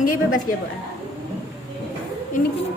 Nggih bebas ya, Bu. Ini oke.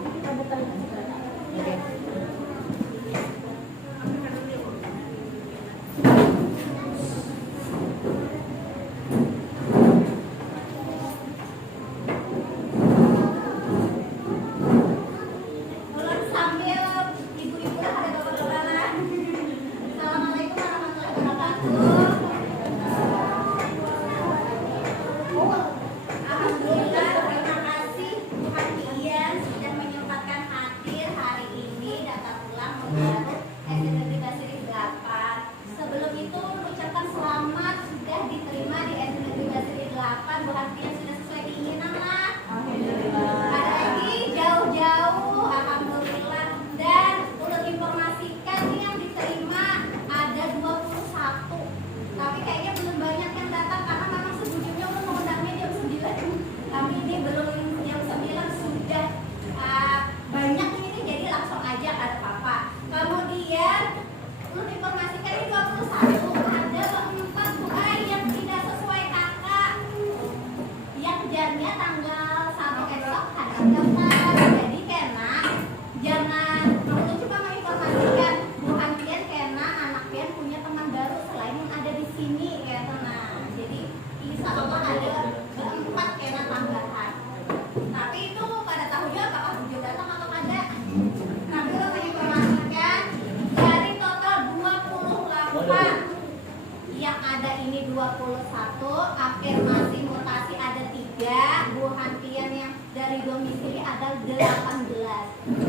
Afirmasi mutasi ada 3, Bu Hantian yang dari domisili ada 18,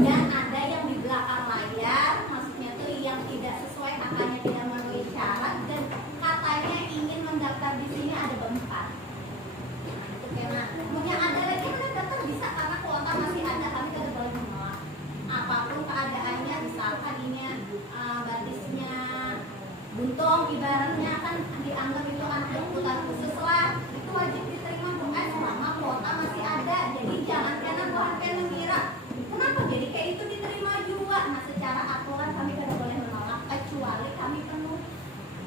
dan ada yang di belakang layar, maksudnya tuh yang tidak sesuai kakaknya, tidak memenuhi syarat dan katanya ingin mendaftar di sini ada 4. Itu karena punya ada lagi yang daftar bisa karena kuota masih ada, kami tidak boleh menolak apapun keadaannya, misalkan ini batisnya buntung ibaratnya kan dianggap itu anak kebutuhan khusus lah, itu wajib diterima bukan selama kuota masih ada. Jadi jangan karena Bu Hantian mengira kenapa jadi kayak itu diterima juga. Nah secara aturan kami tidak boleh menolak kecuali kami penuh.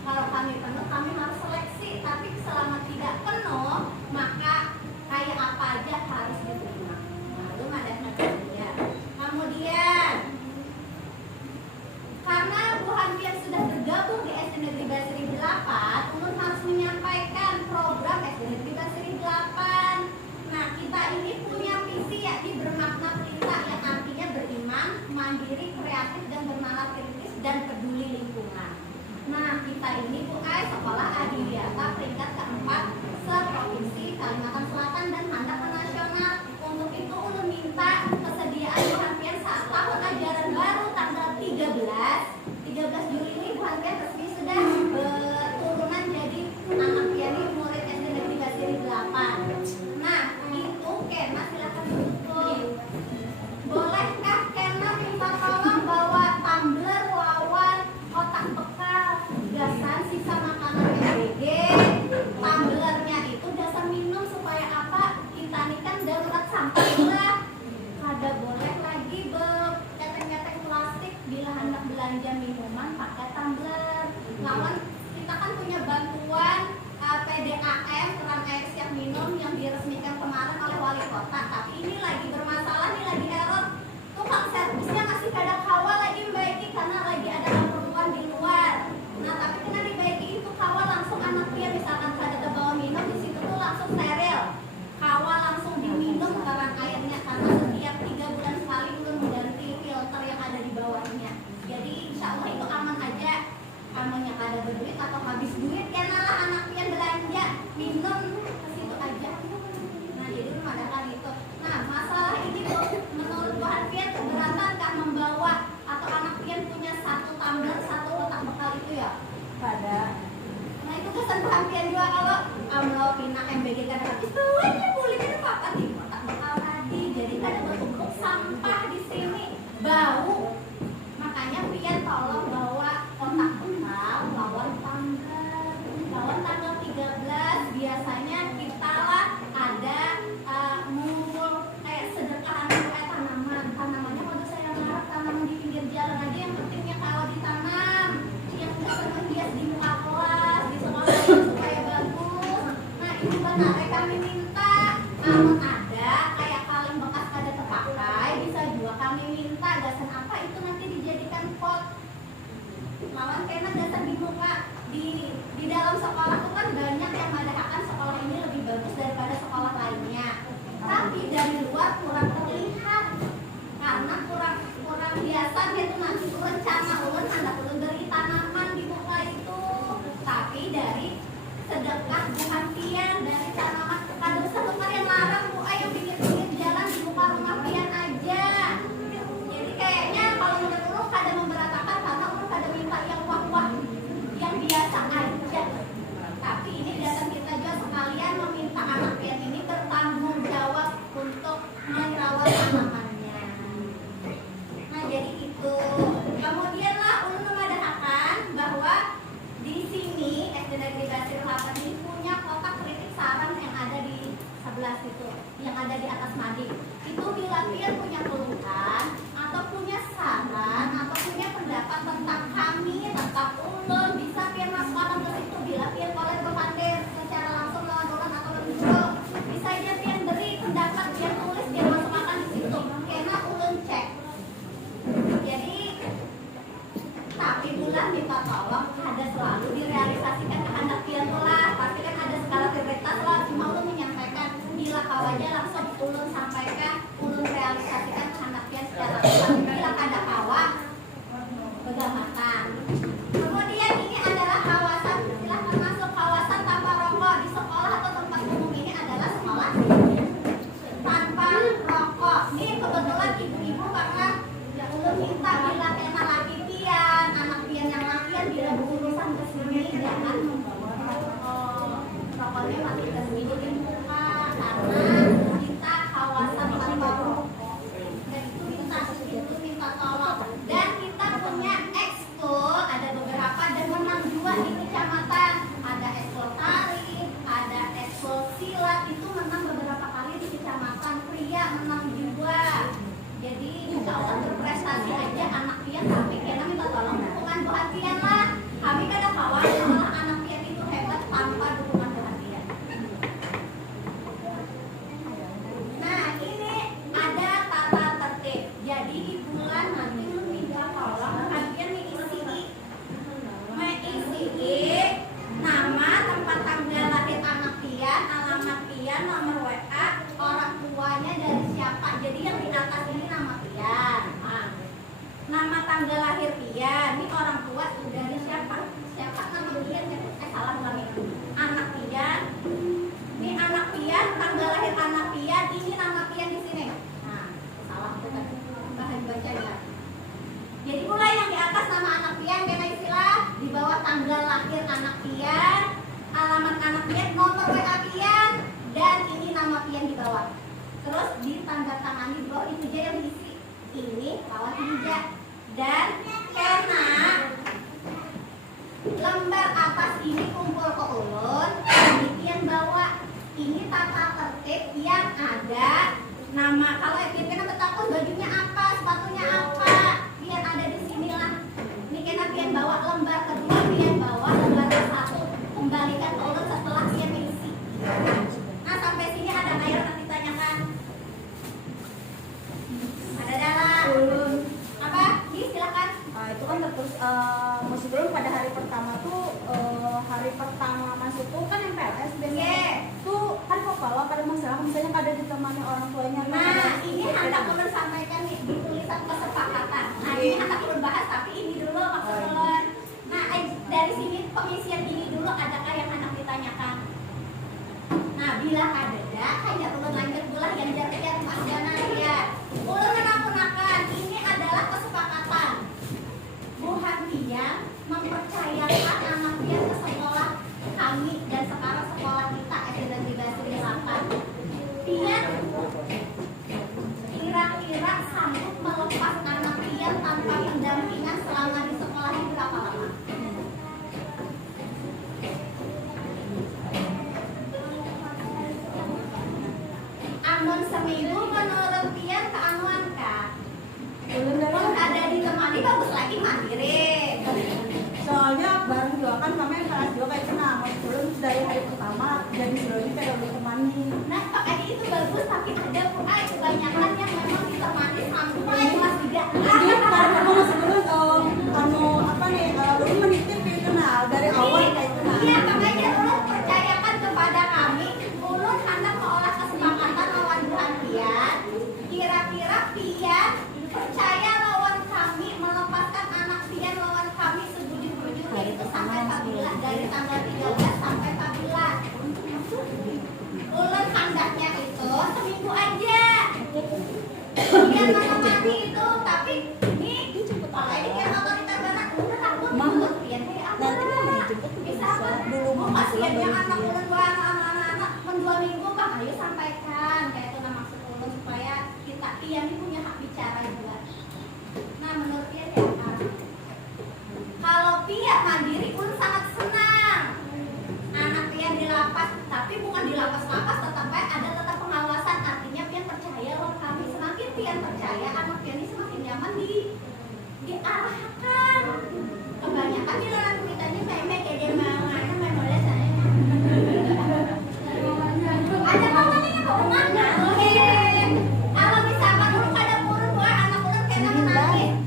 Kalau kami penuh kami harus seleksi, tapi selama tidak penuh maka kayak apa aja harus diterima. Belum ada kriteria. Kemudian karena Bu Hantian sudah bergabung di SD Negeri Basri 8, Ulun harus menyampaikan program SD Negeri Basri 8. Nah, kita ini punya visi yakni bermakna pelita, yang artinya beriman, mandiri, kreatif, dan bernalar kritis, dan peduli lingkungan. Nah, kita ini bukan sekolah adiwiyata peringkat keempat se-provinsi Kalimantan Selatan dan handap ke nasional. Untuk itu Ulun minta kesediaan Bu Hantian saat tahun ajaran baru tanggal 13 Juli ini Bu Hantian resmi sudah turunan jadi anak piani murid SD Negeri Basri 8. Nah, itu Kena silakan tutup. Bolehkah Kena minta tolong bawa tumbler, wawan, kotak bekal, gasan sisa makanan PBG. Tumblernya itu dasar minum supaya apa? Kita ini kan darurat sampah lah. Ada boleh lagi ketek-ketek plastik bila hendak belanja minuman pakai tumbler. Lawan kita kan punya bantuan PDAM keran air siap minum yang diresmikan kemarin oleh wali kota, tapi ini lagi bermasalah, ini lagi error. Tukang servisnya masih kada kawal lagi membaiki karena lagi ada keperluan di luar. Nah tapi kena dibaiki itu kawal langsung anak dia, misalkan kada bawa minum di situ tuh langsung steril. Kawal langsung diminum keran airnya karena setiap 3 bulan sekali belum mengganti filter yang ada di bawahnya. Jadi insya Allah itu aman aja. Kamunya kada berduit atau habis duit, kenalah anak pian belanja minum ke situ aja. Nah jadi belum ada kan itu. Nah masalah ini tuh menurut Bu Hantian keberatan kah membawa atau anak pian punya 1 tumbler 1 kotak bekal itu ya? Pada. Nah itu kesan Bu Hantian juga kalau mau pindah MBG kan habis duit ya boleh kita apa di kotak bekal tadi. Jadi kada bertumpuk sampah di sini bau. Makanya pian tolong bawa kotak bekal lawan tanggal 13 biasanya kita lah ada ngumpul kayak sedekahan kayak tanamannya kalau saya ngarap tanaman di pinggir jalan aja yang pentingnya kalau ditanam yang udah seneng hias di muka kelas di sekolah supaya bagus. Nah ini benar kami minta namun ada banyak yang mengatakan sekolah ini lebih bagus daripada sekolah lainnya. Tapi dari luar kurang terlihat karena kurang biasa dia tuh nanti rencana ulun anda ulun dari tanaman di muka itu. Tapi dari sedekah bukan pian dari tanaman. Kada usah kemarin larang bu yang pinggir-pinggir jalan di muka rumah pian aja. Jadi kayaknya kalau menurut ulun kada memberatakan karena ulun kada minta yang wah-wah yang biasa aja. Tapi ini datang kita juga sekalian meminta anak pian ini bertanggung jawab untuk merawat tanamannya. Nah jadi itu. Kemudian lah ulun memadahkan bahwa di sini SD Negeri Basri 8 ini punya kotak kritik saran yang ada di sebelah situ, yang ada di atas madik. Itu bila pian punya keluhan atau punya saran atau punya pendapat tentang kami, tentang ulun, bisa pian masukkan ke situ. Bila pian boleh berpandir secara langsung lawan ulun atau lebih dulu, bisa aja pian beri pendapat, pian tulis, pian masukkan di situ. Karena ulun cek. Jadi tapi bulan minta tolong ada selalu direalisasikan kehendak pian lah. Pasti kan ada skala prioritas lah. Cuma ulun menyampaikan bila kawaja langsung ulun sampaikan, ulun realisasikan kehendak pian secara langsung. Bila kada kawa pegang mata. Kemudian ini adalah kawasan, silahkan masuk kawasan tanpa rokok di sekolah atau tempat umum. Ini adalah sekolah tanpa rokok. Ini kebetulan ibu-ibu karena ya ulun minta bila enak laki pian, anak pian yang lakian bila berurusan ke sini jangan membawa rokoknya mati ke sini di muka karena kita kawasan tanpa rokok. Dan itu minta tolong. Dan kita punya ekskul ada beberapa dan menang juga di kecamatan. Ada ekskul tari, ada ekskul silat itu menang beberapa kali di kecamatan. Pria menang juga. Jadi insya Allah berprestasi aja anak pian tapi kita minta tolong dukungan perhatian lah. Kami kada kawan malah anak pian itu hebat tanpa dukungan perhatian. Nah ini ada tata tertib. Jadi di bulan nanti minta tolong perhatian mengisi nama, tempat tanggal lahir anak pian, alamat pian, nomor WA, orang tuanya dari siapa. Jadi yang di atas ini nama pian. Nama tanggal lahir pian, ini orang tua dari siapa? Siapa nama pian? Salah ulangi. Anak pian. Ini anak pian, tanggal lahir anak pian, ini nama pian di sini. Nah, salah bukan. Bahan baca ya. Jadi mulai yang di atas nama anak pian, kena istilah di bawah tanggal lahir anak pian, alamat anak pian, nomor WA pian, dan ini nama pian di bawah. Terus ditanda tangani di bawah itu aja yang diisi. Ini lawan hijau. Dan karena lembar atas ini kumpul ke ulun, ini pian bawa. Ini tata tertib yang ada nama. Kalau pian kena betakun bajunya apa, sepatunya apa, pian ada di sini lah. Ini kena pian bawa lembar kedua, pian bawa lembar satu. Kembalikan ke ulun setelah pian mengisi. Nah sampai sini ada air nanti tanyakan. Ada dalam. Apa? Ini silakan. Itu kan terus sebelum pada hari pertama tuh hari pertama masuk tuh kan MPLS biasanya tuh kan kok kalau pada masalah misalnya kada ditemani orang tuanya. Nah ini hendak ulun sampaikan nih di tulisan kesepakatan. Nah ini hendak ulun bahas tapi ini dulu maksud ulun. Nah dari sini pengisian ini dulu adakah yang hendak ditanyakan? Nah bila ada hanya ulun lanjut pula yang jadikan Mas Jana ya. Ulun menampilkan ini adalah kesepakatan. Bu Hantian mempercayakan anak dia ke sekolah kami dan sekarang sekolah kita SD Negeri Basri 8. Pian kira-kira sanggup melepas anak pian tanpa pendampingan selama di sekolah ini berapa lama? Amun seminggu menurut pian keanuan kah? Belum ada ditemani bagus lagi mandiri. Soalnya baru juga kan kami kelas 2 kayak kena belum dari hari pertama jadi sebelumnya kayak udah temani. Nah makanya itu bagus tapi ada kebanyakan yang memang ditemani sampai kelas 3. Jadi karena kamu sebelum apa nih belum menitip kenal dari awal kayak kenal. Iya makanya lo Fadilah dari tanggal 13 sampai 14. Ulun handaknya itu seminggu aja. Biar menemani itu, tapi ini kalau ini kan otoritas anak udah takut banget pian kayak apa? Bisa apa? Dulu kasihannya anak ulun dua anak-anak 2 minggu Pak, ayo sampaikan kayak itu maksud ulun supaya kita pian ini punya hak bicara juga. Nah menurut pian ya apa? Kalau pian mandiri ulun sangat senang. Anak pian di lapas, tapi bukan di lapas-lapas, tetapi ada tetap pengawasan. Artinya pian percaya loh kami, semakin pian percaya anak pian ini semakin nyaman diarahkan. Kebanyakan di dalam beritanya meme kayak dia mana memoles saya. Ada mamanya kok oke. Kalau misalkan dulu ada urut dua anak urut kayak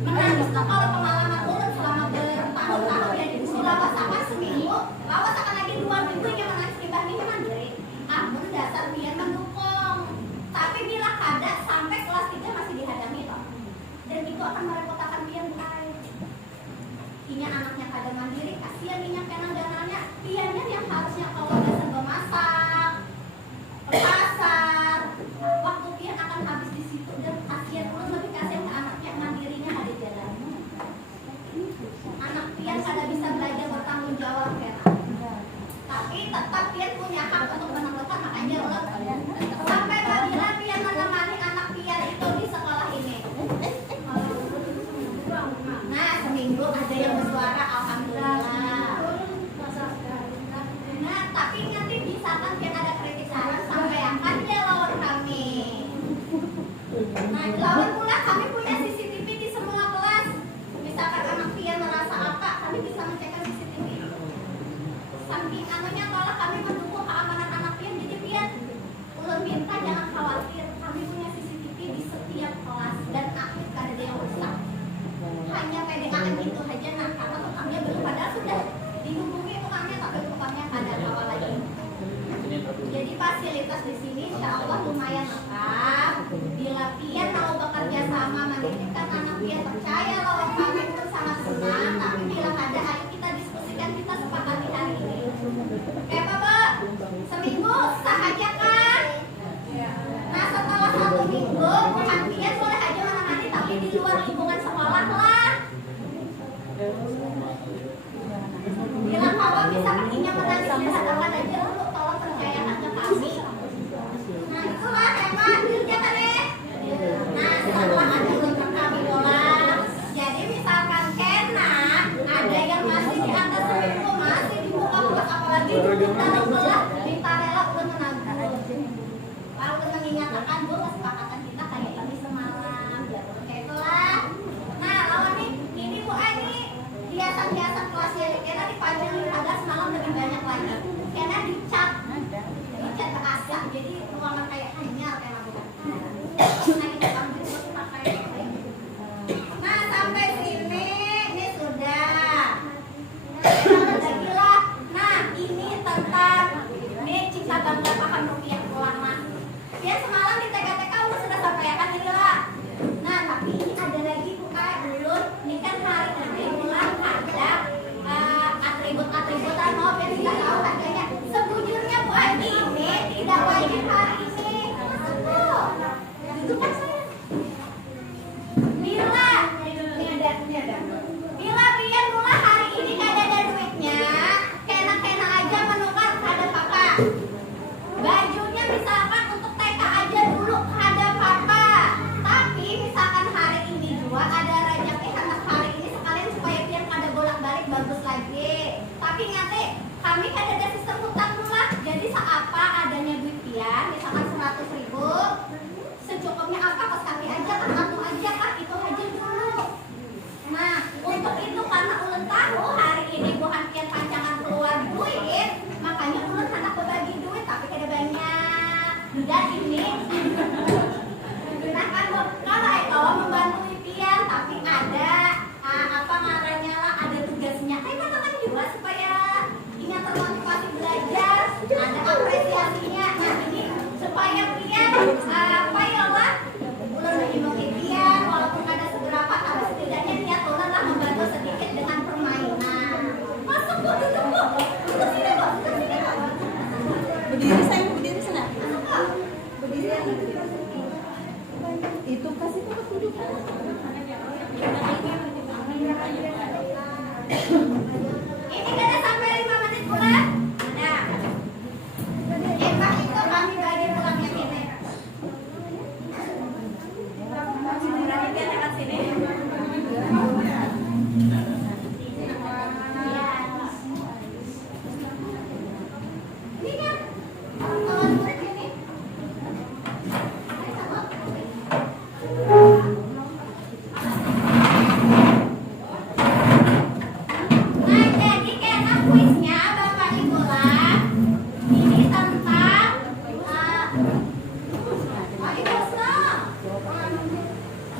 menangis tuh kalau pengalaman urut selama bertahun-tahun ya di lawas sama seminggu, lawas akan lagi 2 minggu yang menangis timbang ini mandiri. Amun dasar biar mendukung. Tapi bila kada sampai kelas 3 masih dihadami loh. Dan itu akan merepotkan pian bukan. Inya anaknya kada mandiri, kasihan inya kenang dananya. Piannya yang harusnya kalau dasar memasak, ke pasar, waktu pian akan habis di situ dan kasihan pun lebih kasihan ke anaknya mandirinya ada jalan. Anak pian kada bisa belajar bertanggung jawab ya. Tapi tetap pian punya hak untuk menentukan makanya ulang sampai bila pian menemani anak pian itu di sekolah ini. Nah seminggu ada yang bersuara alhamdulillah. Nah tapi nanti misalkan pian ada kritik saran sampaikan ya lawan kami. Nah lawan pula kami punya CCTV di semua kelas. Misalkan anak pian merasa apa, kami bisa mencekkan CCTV. Samping anunya kalau kami mendukung keamanan anak pian, jadi pian ulun minta jangan khawatir, kami punya CCTV di setiap kelas dan aktif kada ada yang rusak. Hanya PDAM itu aja nah karena tukangnya belum padahal sudah dihubungi tukangnya tapi tukangnya kada kawal lagi. Jadi fasilitas di sini insya Allah lumayan lengkap. Bila pian mau bekerja sama menitipkan anak pian percaya loh kami pun sangat senang. Tapi bila ada ayo kita diskusikan kita sepakati hari ini. Kayak apa Pak? Seminggu sah aja kan? Nah setelah 1 minggu bukan pian boleh aja menemani tapi di luar lingkungan sekolah lah. Bilang kalau bisa kakinya menangis dihadapkan aja dulu tolong percayakan ke kami. Nah itulah hemat kerjakan deh. Nah setelah ada untuk kami bola. Jadi misalkan kena ada yang masih di atas seminggu masih dibuka kelas apalagi minta rela udah menanggung. Lalu mengingatkan bu kesepakatan kita kayak ini semalam ya kayak itulah. Nah lawan ini bu ini hiasan-hiasan kelasnya karena dipanjangin agak semalam lebih banyak lagi karena dicat keasap jadi ruangan kayak hanyal kayak bukan. Nah kita ambil buat pakai. Nah sampai sini ini sudah. Lagi lah. Nah ini tentang ini cipta bangga paham rupiah ulama. Dia semalam di TK-TK sudah sampaikan ini lah. Nah tapi ini ada lagi bukan ulun ini kan hari ini ulang ada atribut-atributan mau yang tidak tahu harganya. Sejujurnya Bu Adi ini tidak wajib hari ini. Itu kan saya. Bila pian mula hari ini kada ada duitnya, kena aja menukar ada papa. Bajunya misalkan untuk TK aja dulu ada papa. Tapi misalkan hari ini juga ada rezeki anak hari ini sekalian supaya pian kada bolak-balik bagus lagi. Tapi ingat kami kada ada sistem hutang pula. Jadi seapa adanya duit pian, misalkan 100.000, secukupnya apa kos kami aja kan aku aja kan itu aja dulu. Nah untuk itu karena ulun tahu hari ini bukan pian pancangan keluar duit, makanya ulun hendak berbagi duit tapi kada banyak. Dan ini nah kan kalau itu membantu pian tapi ada apa ngarannya lah ada tugasnya kayak katakan juga supaya ingat termotivasi Berdiri sayang, berdiri sana. Berdiri. Itu kasih tuh duduk. Ini kada sampai 5 menit pulang. Nah. Pak itu kami bagi pulangnya ini. Berarti dia lewat sini. Ini kan orang murid ini. Nah, jadi karena kuisnya Bapak Ibu lah, ini tentang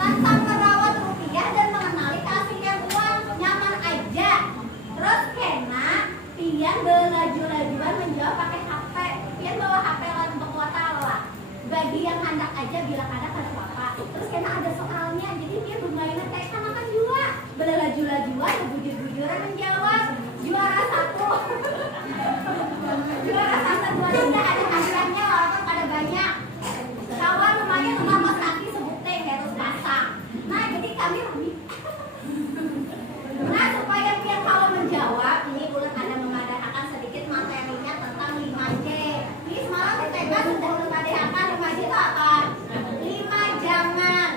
tentang merawat rupiah dan mengenali keaslian uang. Nyaman aja. Terus kena pian belaju-lajuan menjawab pakai HP. Pian bawa HP lah untuk kuota lah. Bagi yang hendak aja bilang ada pada bapak. Terus kena ada soalnya. Jadi pian bermainnya kayak kan juga. Belaju-lajuan, bujur-bujuran menjawab. Juara 1. Juara 1 2 3 ada hadiahnya walaupun ada banyak. Kawan lumayan nomor mas nanti sebutnya harus pasang. Nah jadi kami lebih. Nah supaya biar kalau menjawab ini ulang ada mengadakan sedikit materinya tentang 5J. Ini semalam di TK sudah mengadakan 5J itu apa? 5 jangan.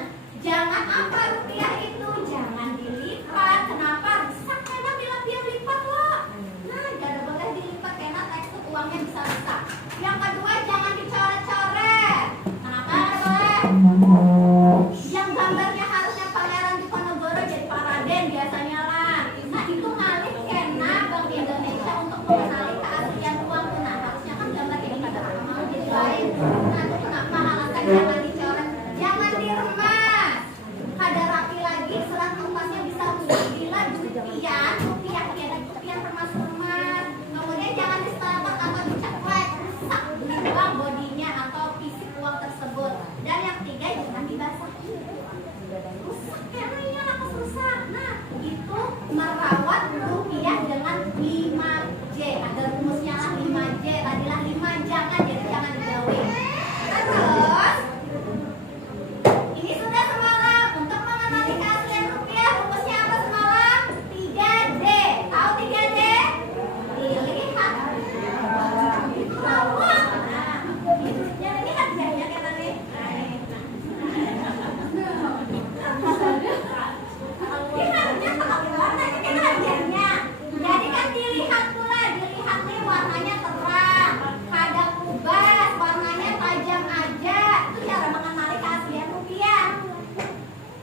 Jangan apa rupiah itu? Jangan dilipat. Kenapa? Rusak karena bila dia lipat loh. Nah jangan boleh dilipat karena tekstur uangnya bisa rusak. Yang kedua jangan dicoret-coret. Kenapa boleh? Yang gambarnya harusnya Pangeran Diponegoro jadi Pak Raden biasanya lah. Nah itu ngalih kena Bank Indonesia untuk mengenali keaslian uang. Nah harusnya kan gambar ini pada mau jadi lain. Nah itu kenapa alasan jangan dicoret? Jangan diremas. Kada rapi lagi serat empasnya bisa rusak. Bila rupiah rupiah termasuk emas. Kemudian jangan diselambat atau diceklek, rusak uang bodinya atau fisik uang tersebut. Dan yang ketiga jangan dibasahi. Rusak karena lakas rusak. Nah itu merawat rupiah dengan 5J. Ada rumusnya lah 5J. Tadilah 5 jangan, jadi jangan digawe. Terus ini sudah semalam untuk mengenali keaslian rupiah. Rumusnya apa semalam? 3D. Tahu 3D? Dilihat. Lawang. Nah, yang ini hadiahnya kan tadi. Ini harusnya kalau warna ini kan hadiahnya. Jadi kan dilihat pula, dilihat nih warnanya terang, kada kubas, warnanya tajam aja. Itu cara mengenali keaslian rupiah.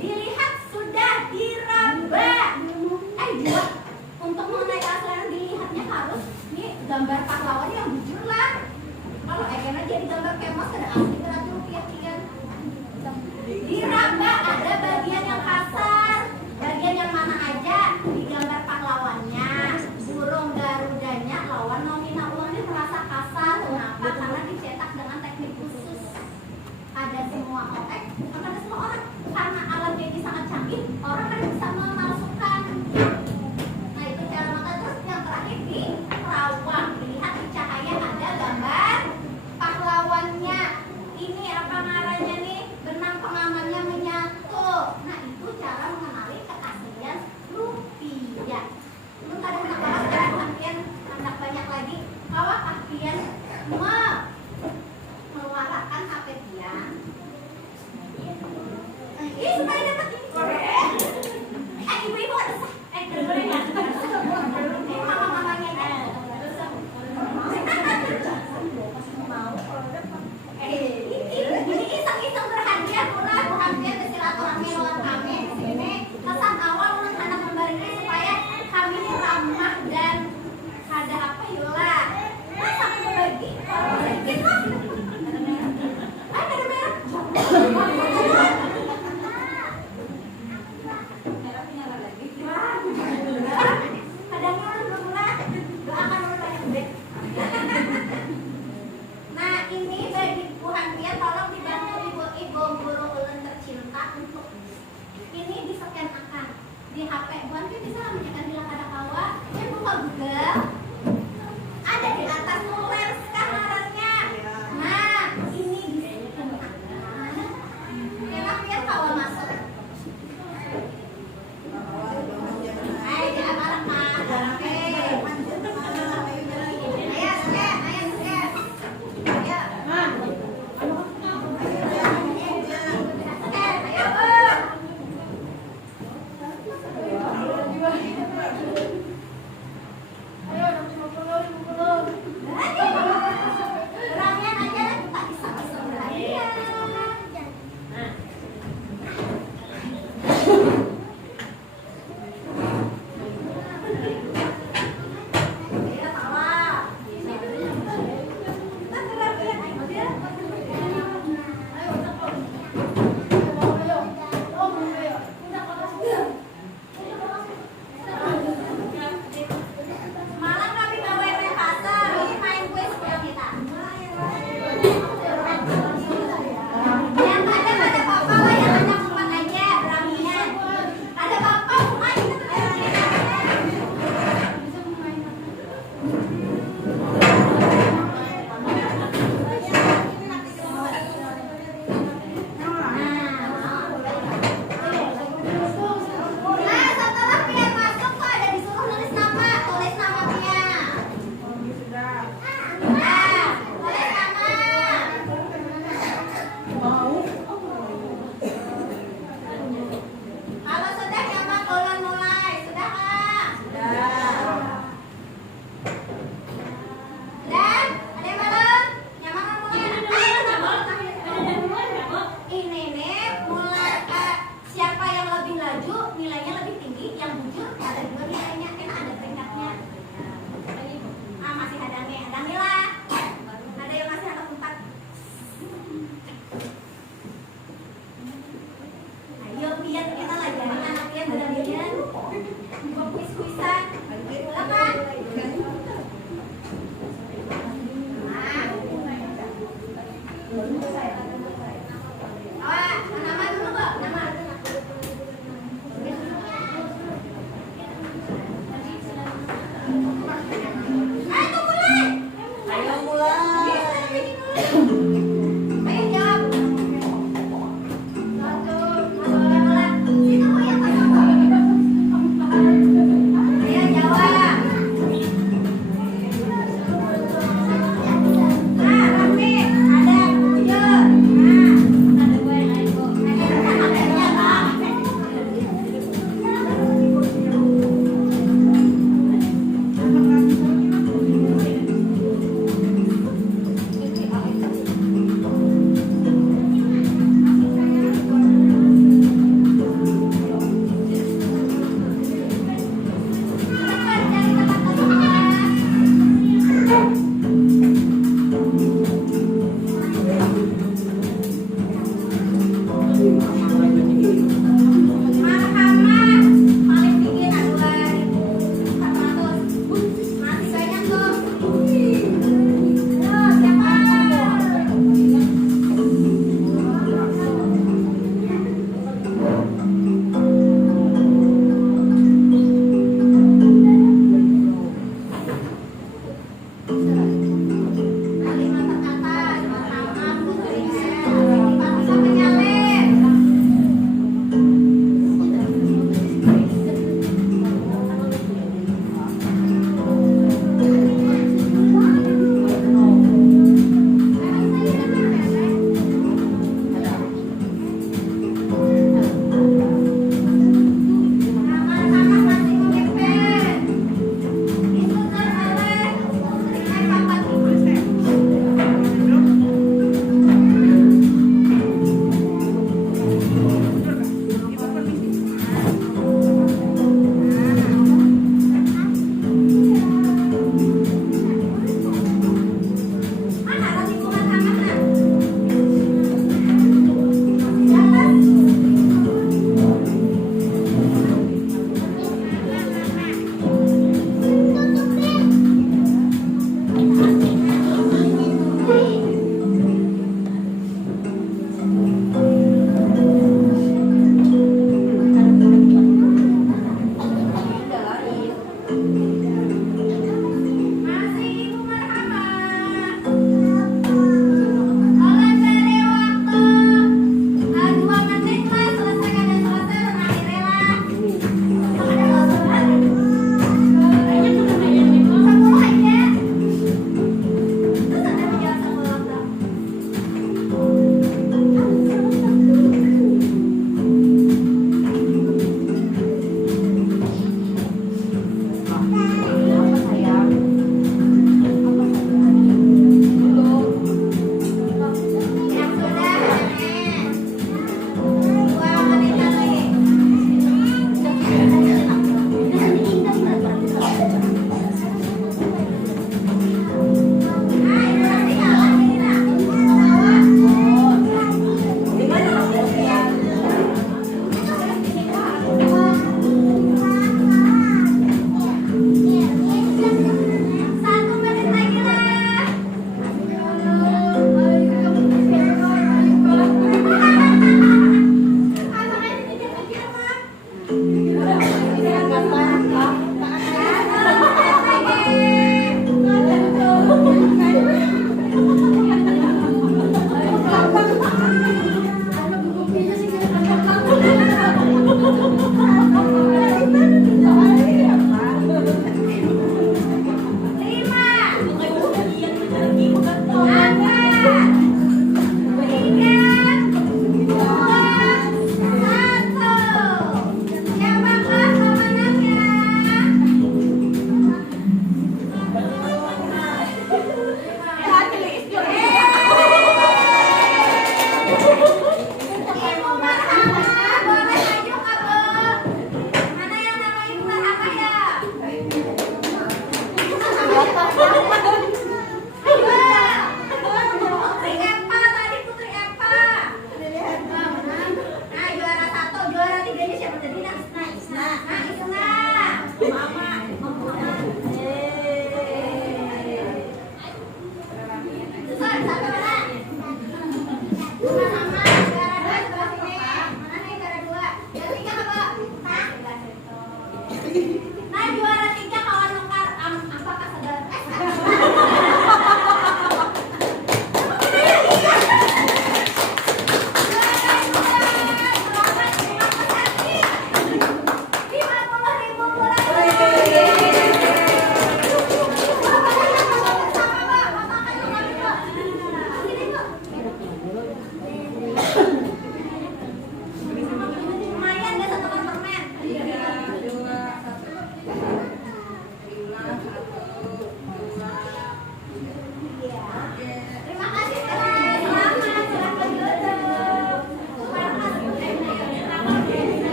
Dilihat sudah diraba. Juga untuk mengenai keaslian dilihatnya harus nih gambar pahlawan yang jujur lah. Kalau karena jadi gambar kemas ada asli berarti rupiah kan. Diraba ada bagian yang kasar, bagian yang mana aja di gambar pahlawannya. Burung garudanya lawan nominal uangnya merasa kasar. Kenapa? Karena dicetak dengan teknik khusus. Ada semua otak, bukan ada semua orang. Karena alat jadi sangat canggih, orang kan bisa memalsukan. Nah itu cara mata. Terus yang terakhir di terawang, dilihat di cahaya ada gambar pahlawannya. Ini apa ngaranya nih? Benang pengamannya menyatu. Nah itu cara mengenali keaslian rupiah. Belum ada anak bahas sekarang hampir anak banyak lagi. Kalau kalian mengeluarkan HP pian. Ini supaya dapat ini. Ibu-ibu ada sah. Boleh nggak? Mama-mamanya kan. Ini iseng-iseng berhadiah pula hampir bersilaturahmi lawan kami di sini. Pesan awal untuk anak memberi supaya kami ini ramah dan ada apa yula. Nah sampai berbagi.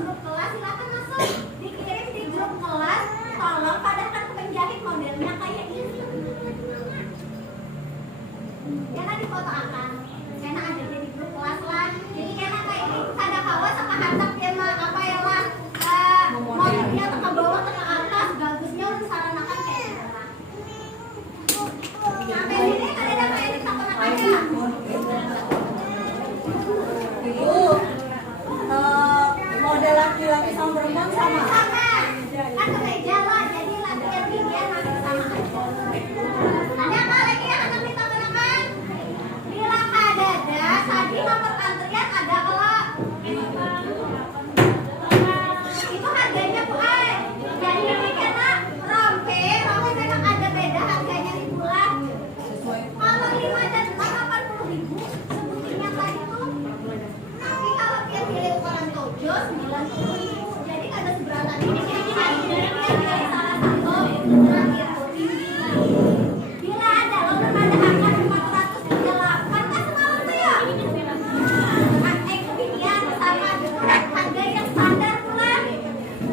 grup kelas silakan masuk, dikirim di grup kelas. Tolong padahkan ke penjahit modelnya kayak ini. Jangan difotokan, karena ada di grup kelas lah. Jadi karena kayak ini ada kawas sama hartap dia mah apa ya lah, modelnya ke bawah ke atas, bagusnya udah saranakan kayak gitu lah. Sampai sini ada kayak ini tak pernah ada. Ibu, model laki-laki sama perempuan sama. Kan kemeja lah, jadi latihan tinggian masih sama aja. Ada apa lagi yang akan kita gunakan? Bila ada tadi nomor antrian ada kalau itu harganya Bu Ai. Jadi ini karena rompe memang ada beda harganya di bulan. Kalau 5 dan 80.000 sebutnya tadi tuh. Tapi kalau dia pilih ukuran tojo 90.000. Jadi ada seberapa ini dari salah satu terakhir tinggi. Bila ada kalau ada angka 438 kan semalam tuh ya. Kemudian sama harga yang standar pula,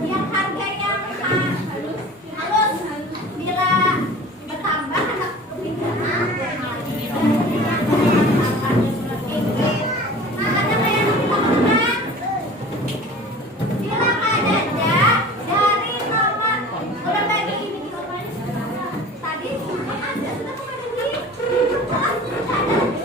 yang harga yang halus. Bila bertambah anak pemikiran, nah ada kayak yang kita lakukan. Bila ada dari nomor udah bagi ini tadi sudah ada sudah kembali tolong sampai ini